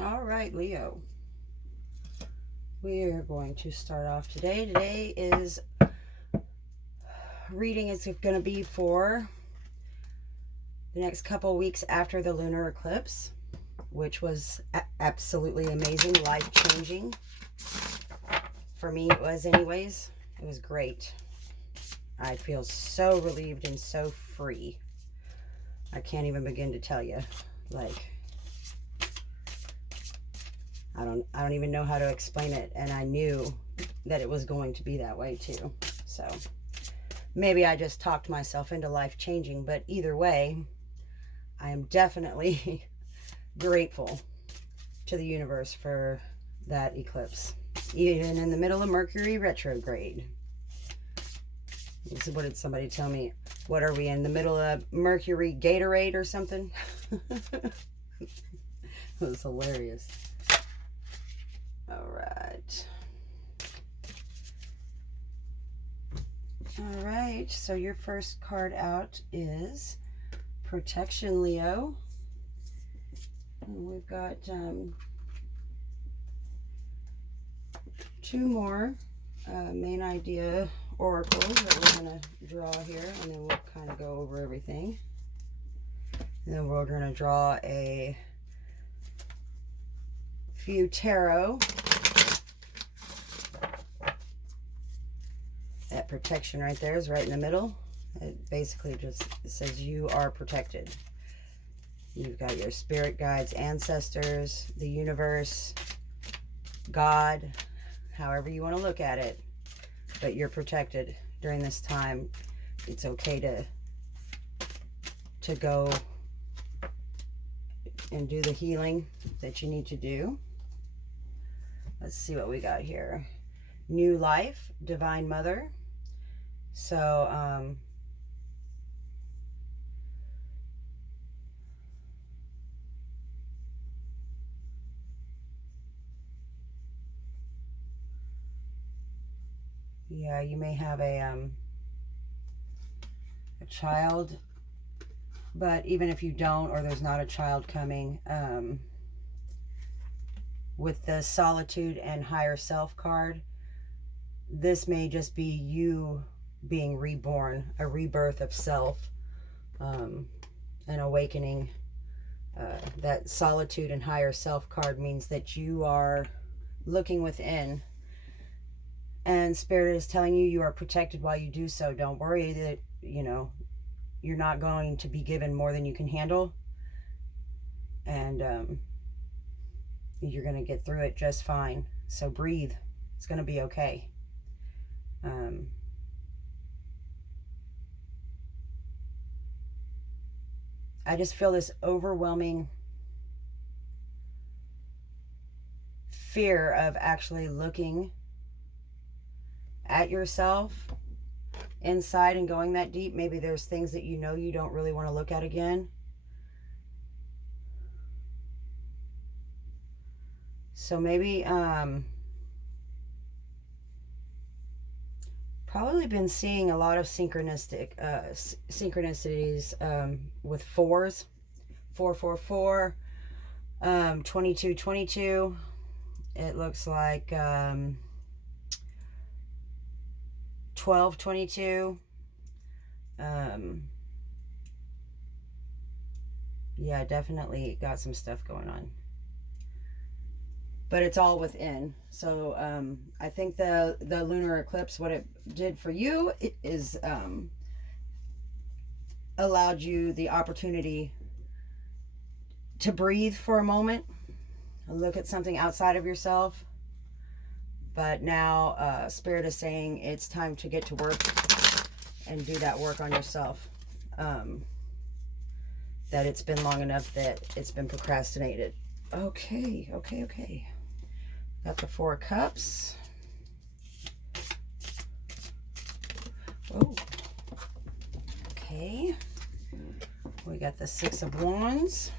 All right, Leo. We're going to start off today. Today is reading is going to be for the next couple weeks after the lunar eclipse, which was absolutely amazing, life-changing. For me, it was anyways. It was great. I feel so relieved and so free. I can't even begin to tell you. Like, I don't even know how to explain it, and I knew that it was going to be that way too. So maybe I just talked myself into life changing, but either way, I am definitely grateful to the universe for that eclipse, even in the middle of Mercury retrograde. What did somebody tell me? What are we in the middle of? Mercury Gatorade or something? It was hilarious. All right. All right. So your first card out is Protection, Leo. And we've got two more main idea oracles that we're going to draw here, and then we'll kind of go over everything. And then we're going to draw a few tarot. That protection right there is right in the middle. It basically just says you are protected. You've got your spirit guides, ancestors, the universe, God, however you want to look at it. But you're protected during this time. It's okay to go and do the healing that you need to do. Let's see what we got here. New life, Divine Mother. So, yeah, you may have a child, but even if you don't, or there's not a child coming, with the Solitude and Higher Self card, this may just be you being reborn, a rebirth of self, an awakening. That Solitude and Higher Self card means that you are looking within, and Spirit is telling you you are protected while you do so. Don't worry that, you're not going to be given more than you can handle, and you're going to get through it just fine. So breathe. It's going to be okay. I just feel this overwhelming fear of actually looking at yourself inside and going that deep. Maybe there's things that you don't really want to look at again. So maybe probably been seeing a lot of synchronicities with fours. 444, 2222. It looks like 1222. Yeah, definitely got some stuff going on. But it's all within. So I think the lunar eclipse, what it did for you is allowed you the opportunity to breathe for a moment and look at something outside of yourself. But now Spirit is saying it's time to get to work and do that work on yourself. That it's been long enough that it's been procrastinated. Okay. Got the 4 cups. Oh. Okay. We got the 6 of Wands.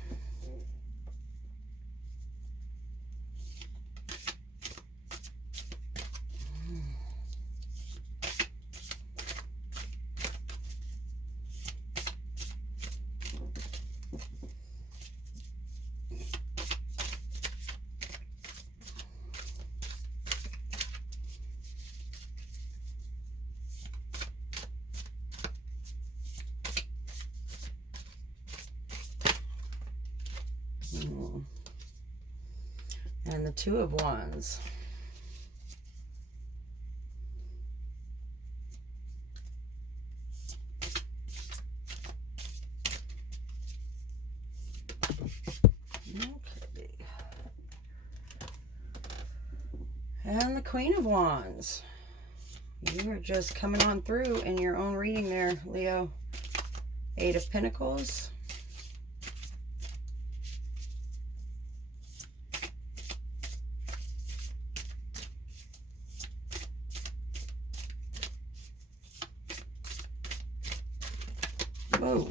And the Two of Wands. Okay. And the Queen of Wands. You are just coming on through in your own reading there, Leo. Eight of Pentacles. Whoa.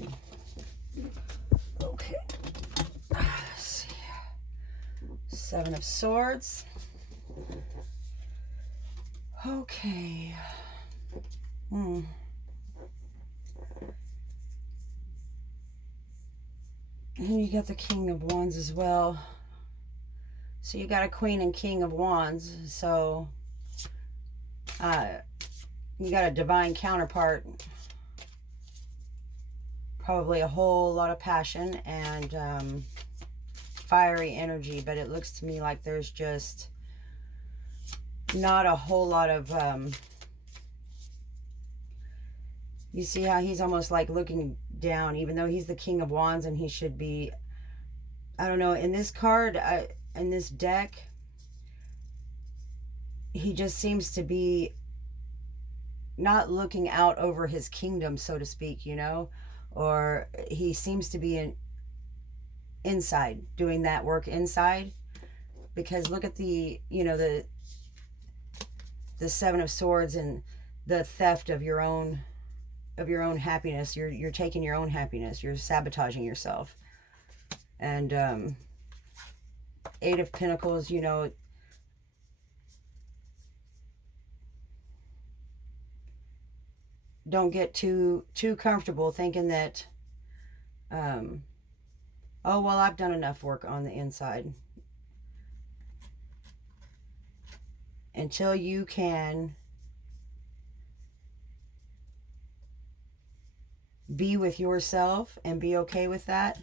Okay. Let's see. Seven of Swords. Okay. And you got the King of Wands as well. So you got a Queen and King of Wands. So you got a divine counterpart. Probably a whole lot of passion and fiery energy, but it looks to me like there's just not a whole lot of you see how he's almost like looking down, even though he's the King of Wands and he should be, I don't know, in this card, in this deck, he just seems to be not looking out over his kingdom, so to speak, you know, or he seems to be inside, doing that work inside, because look at the, you know, the Seven of Swords and the theft of your own happiness. You're taking your own happiness. You're sabotaging yourself. And Eight of Pentacles, you know, don't get too comfortable thinking that oh well, I've done enough work on the inside. Until you can be with yourself and be okay with that,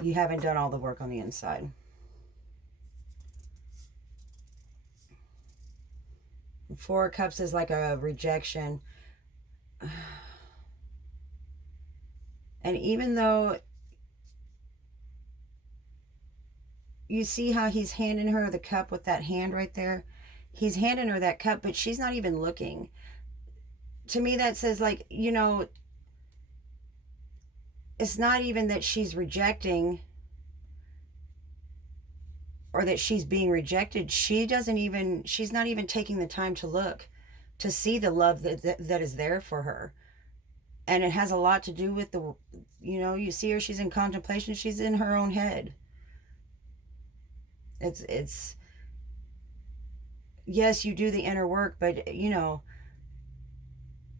you haven't done all the work on the inside. Four of Cups is like a rejection. And even though you see how he's handing her the cup with that hand right there, he's handing her that cup, but she's not even looking. To me, that says, like, you know, it's not even that she's rejecting or that she's being rejected. She's not even taking the time to look, to see the love that is there for her. And it has a lot to do with the, you know, you see her, she's in contemplation, she's in her own head. It's yes, you do the inner work, but, you know,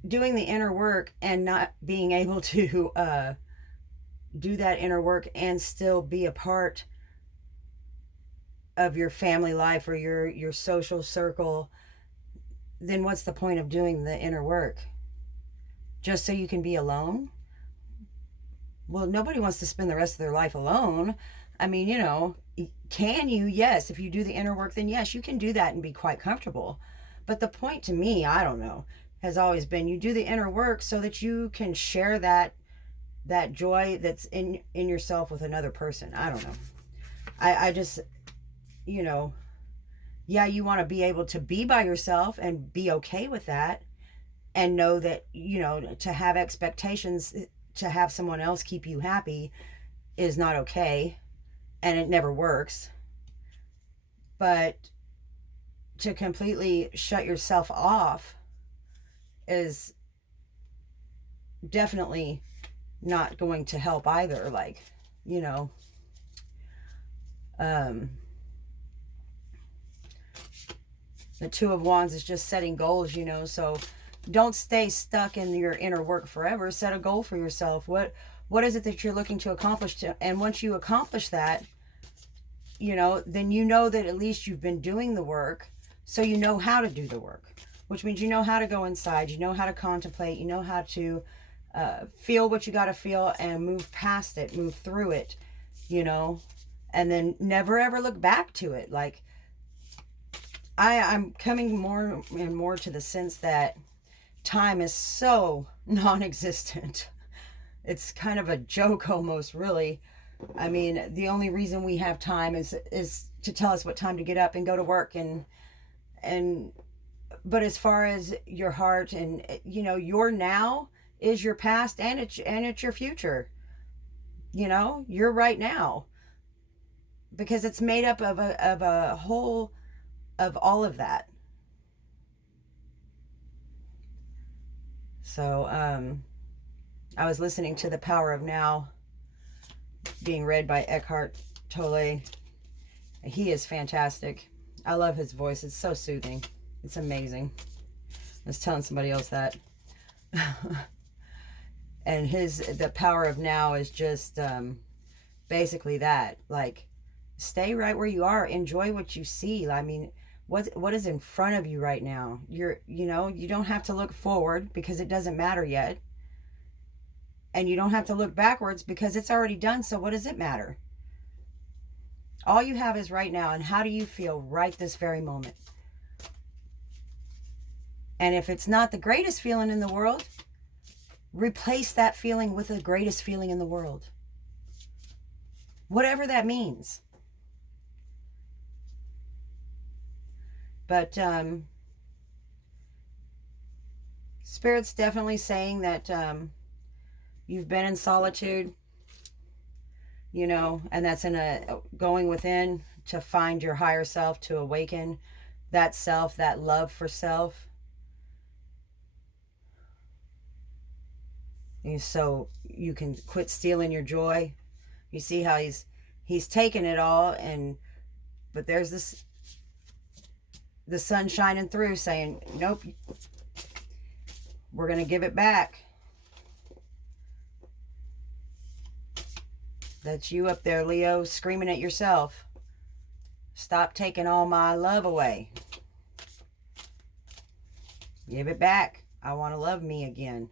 doing the inner work and not being able to do that inner work and still be a part of your family life or your social circle, then what's the point of doing the inner work? Just so you can be alone? Well, nobody wants to spend the rest of their life alone. I mean, you know, can you? Yes. If you do the inner work, then yes, you can do that and be quite comfortable. But the point to me, I don't know, has always been you do the inner work so that you can share that joy that's in yourself with another person. I don't know. I just, you know, yeah, you want to be able to be by yourself and be okay with that and know that, you know, to have expectations to have someone else keep you happy is not okay, and it never works. But to completely shut yourself off is definitely not going to help either. Like, you know, the Two of Wands is just setting goals, you know, so don't stay stuck in your inner work forever. Set a goal for yourself. What is it that you're looking to accomplish? And once you accomplish that, you know, then you know that at least you've been doing the work, so you know how to do the work, which means you know how to go inside, you know how to contemplate, you know how to feel what you got to feel and move past it, move through it, you know, and then never ever look back to it. Like, I'm coming more and more to the sense that time is so non-existent. It's kind of a joke almost, really. I mean, the only reason we have time is to tell us what time to get up and go to work, and but as far as your heart and, you know, your now is your past, and it's your future. You know, you're right now, because it's made up of a whole of all of that. So I was listening to The Power of Now being read by Eckhart Tolle. He is fantastic. I love his voice. It's so soothing. It's amazing. I was telling somebody else that. And The Power of Now is just basically that. Like, stay right where you are. Enjoy what you see. I mean, what is in front of you right now? You know, you don't have to look forward because it doesn't matter yet. And you don't have to look backwards because it's already done. So what does it matter? All you have is right now. And how do you feel right this very moment? And if it's not the greatest feeling in the world, replace that feeling with the greatest feeling in the world. Whatever that means. But Spirit's definitely saying that you've been in solitude, you know, and that's in a going within to find your higher self, to awaken that self, that love for self. And so you can quit stealing your joy. You see how he's taken it all, but there's the sun shining through saying, nope, we're going to give it back. That's you up there, Leo, screaming at yourself. Stop taking all my love away. Give it back. I want to love me again.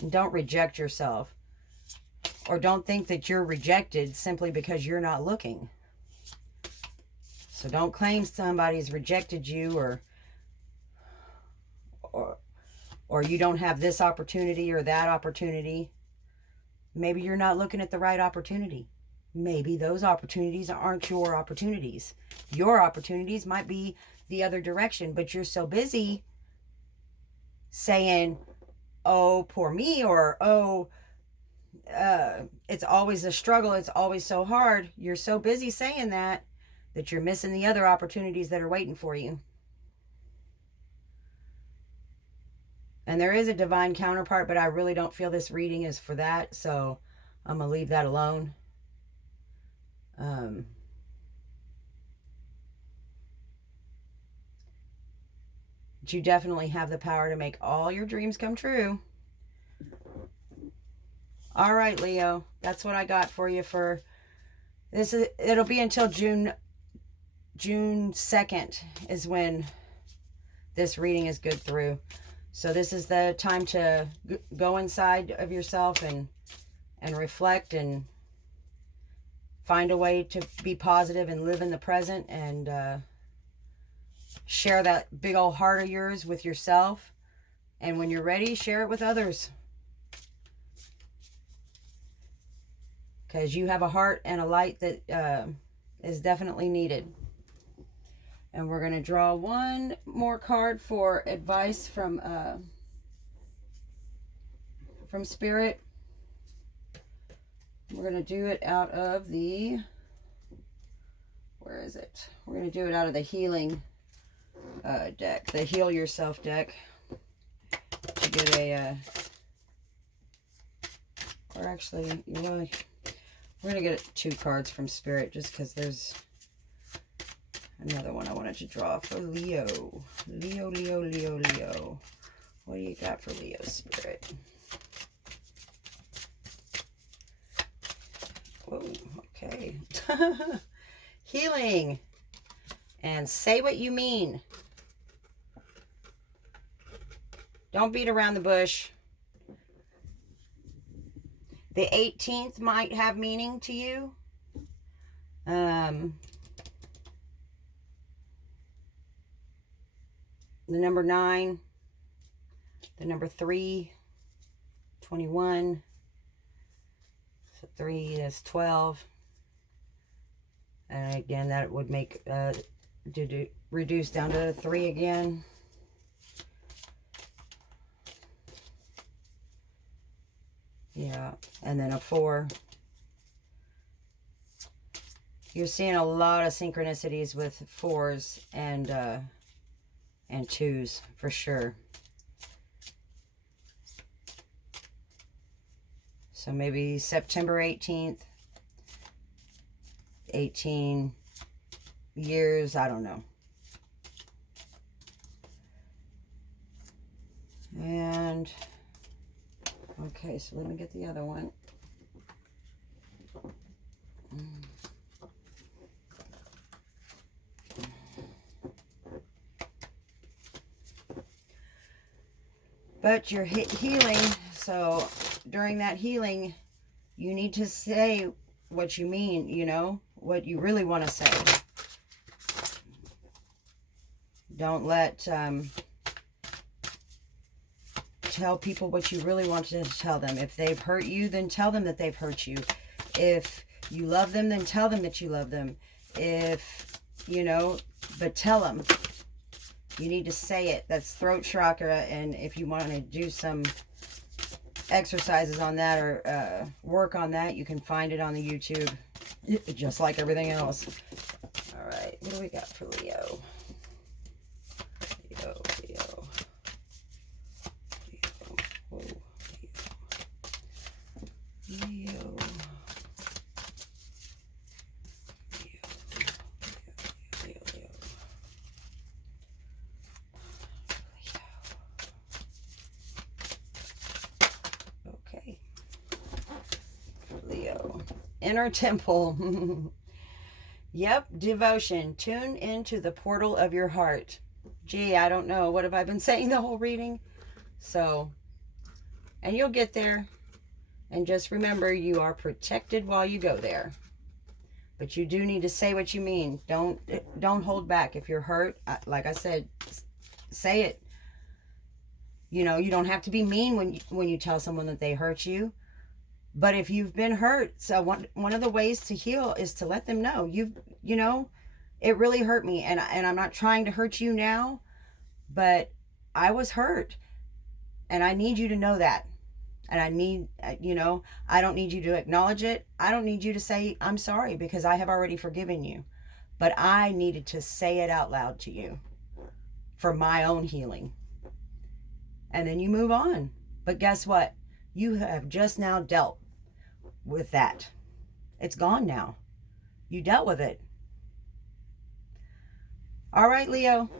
And don't reject yourself. Or don't think that you're rejected simply because you're not looking. So don't claim somebody's rejected you, or you don't have this opportunity or that opportunity. Maybe you're not looking at the right opportunity. Maybe those opportunities aren't your opportunities. Your opportunities might be the other direction, but you're so busy saying, oh, poor me, or oh, it's always a struggle, it's always so hard. You're so busy saying that you're missing the other opportunities that are waiting for you. And there is a divine counterpart, but I really don't feel this reading is for that, so I'm going to leave that alone. But you definitely have the power to make all your dreams come true. All right, Leo, that's what I got for you for this. It'll be until June 2nd is when this reading is good through. So this is the time to go inside of yourself and reflect and find a way to be positive and live in the present, and share that big old heart of yours with yourself. And when you're ready, share it with others. Because you have a heart and a light that is definitely needed. And we're going to draw one more card for advice from Spirit. We're going to do it out of the... Where is it? We're going to do it out of the healing deck. The Heal Yourself deck. To get a... or actually, you know, we're going to get 2 cards from Spirit just because there's another one I wanted to draw for Leo. Leo. What do you got for Leo, Spirit? Whoa, okay. Healing. And say what you mean. Don't beat around the bush. The 18th might have meaning to you. The number 9, the number 3, 21. So 3 is 12. And again, that would make reduce down to 3 again. Yeah, and then a 4. You're seeing a lot of synchronicities with 4s and 2s for sure. So maybe September 18th, 18 years, I don't know. And okay, so let me get the other one. But you're healing, so during that healing, you need to say what you mean, you know, what you really want to say. Don't let, tell people what you really want to tell them. If they've hurt you, then tell them that they've hurt you. If you love them, then tell them that you love them. If, you know, but tell them. You need to say it. That's throat chakra. And if you want to do some exercises on that or work on that, you can find it on the YouTube, just like everything else. All right, what do we got for Leo? Leo. Whoa, Leo. Okay. For Leo. Inner temple. Yep, devotion. Tune into the portal of your heart. Gee, I don't know. What have I been saying the whole reading? So, and you'll get there. And just remember, you are protected while you go there. But you do need to say what you mean. Don't hold back. If you're hurt, like I said, say it. You know, you don't have to be mean when you tell someone that they hurt you. But if you've been hurt, so one of the ways to heal is to let them know. You know, it really hurt me. And I'm not trying to hurt you now, but I was hurt. And I need you to know that. And I need, you know, I don't need you to acknowledge it. I don't need you to say, I'm sorry, because I have already forgiven you. But I needed to say it out loud to you for my own healing. And then you move on. But guess what? You have just now dealt with that. It's gone now. You dealt with it. All right, Leo.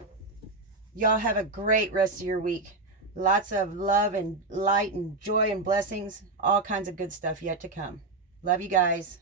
Y'all have a great rest of your week. Lots of love and light and joy and blessings. All kinds of good stuff yet to come. Love you guys.